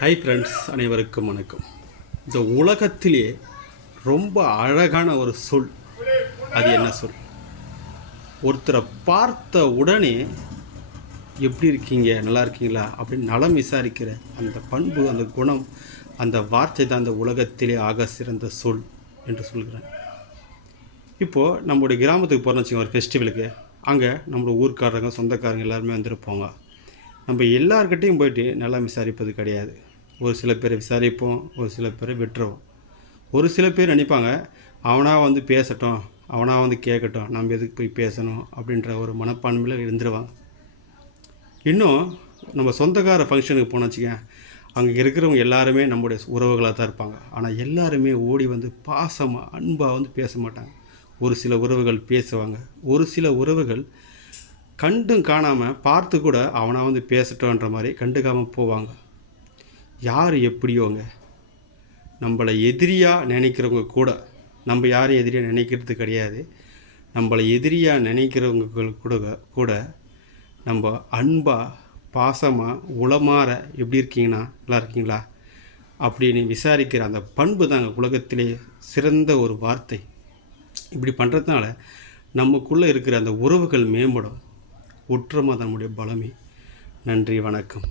Hi friends, அனைவருக்கும் வணக்கம். இந்த உலகத்திலே ரொம்ப அழகான ஒரு சொல், அது என்ன சொல்? ஒருத்தரை பார்த்த உடனே எப்படி இருக்கீங்க, நல்லா இருக்கீங்களா அப்படின்னு நலம் விசாரிக்கிற அந்த பண்பு, அந்த குணம், அந்த வார்த்தை தான் அந்த உலகத்திலே ஆக சிறந்த சொல் என்று சொல்கிறேன். இப்போது நம்மளுடைய கிராமத்துக்கு போகிறோம்னு வச்சுக்கோங்க, ஒரு ஃபெஸ்டிவலுக்கு. அங்கே நம்மளோட ஊர்க்காரங்க, சொந்தக்காரங்க எல்லாருமே வந்துருப்போங்க. நம்ம எல்லார்கிட்டையும் போயிட்டு நல்லா விசாரிப்பது கிடையாது. ஒரு சில பேரை விசாரிப்போம், ஒரு சில பேரை விட்டுருவோம். ஒரு சில பேர் நினைப்பாங்க, அவனாக வந்து பேசட்டும், அவனாக வந்து கேட்கட்டும், நம்ம எதுக்கு போய் பேசணும் அப்படின்ற ஒரு மனப்பான்மையில் இருந்துருவாங்க. இன்னும் நம்ம சொந்தக்கார ஃபங்க்ஷனுக்கு போனோம் வச்சுக்கேன், அங்கே இருக்கிறவங்க எல்லாருமே நம்முடைய உறவுகளாக தான் இருப்பாங்க. ஆனால் எல்லாருமே ஓடி வந்து பாசமாக, அன்பாக வந்து பேச மாட்டாங்க. ஒரு சில உறவுகள் பேசுவாங்க, ஒரு சில உறவுகள் கண்டும் காணாமல் பார்த்து கூட அவனாக வந்து பேசட்டோன்ற மாதிரி கண்டுக்காமல் போவாங்க. யார் எப்படியோங்க, நம்மளை எதிரியாக நினைக்கிறவங்க கூட, நம்ம யாரும் எதிரியாக நினைக்கிறது கிடையாது. நம்மளை எதிரியாக நினைக்கிறவங்க கூட நம்ம அன்பாக, பாசமாக, உளமாற எப்படி இருக்கீங்கன்னா, நல்லா இருக்கீங்களா அப்படின்னு விசாரிக்கிற அந்த பண்பு தாங்க உலகத்திலே சிறந்த ஒரு வார்த்தை. இப்படி பண்ணுறதுனால நமக்குள்ளே இருக்கிற அந்த உறவுகள் மேம்படும். ஒற்றுமை நம்முடைய பலமே. நன்றி, வணக்கம்.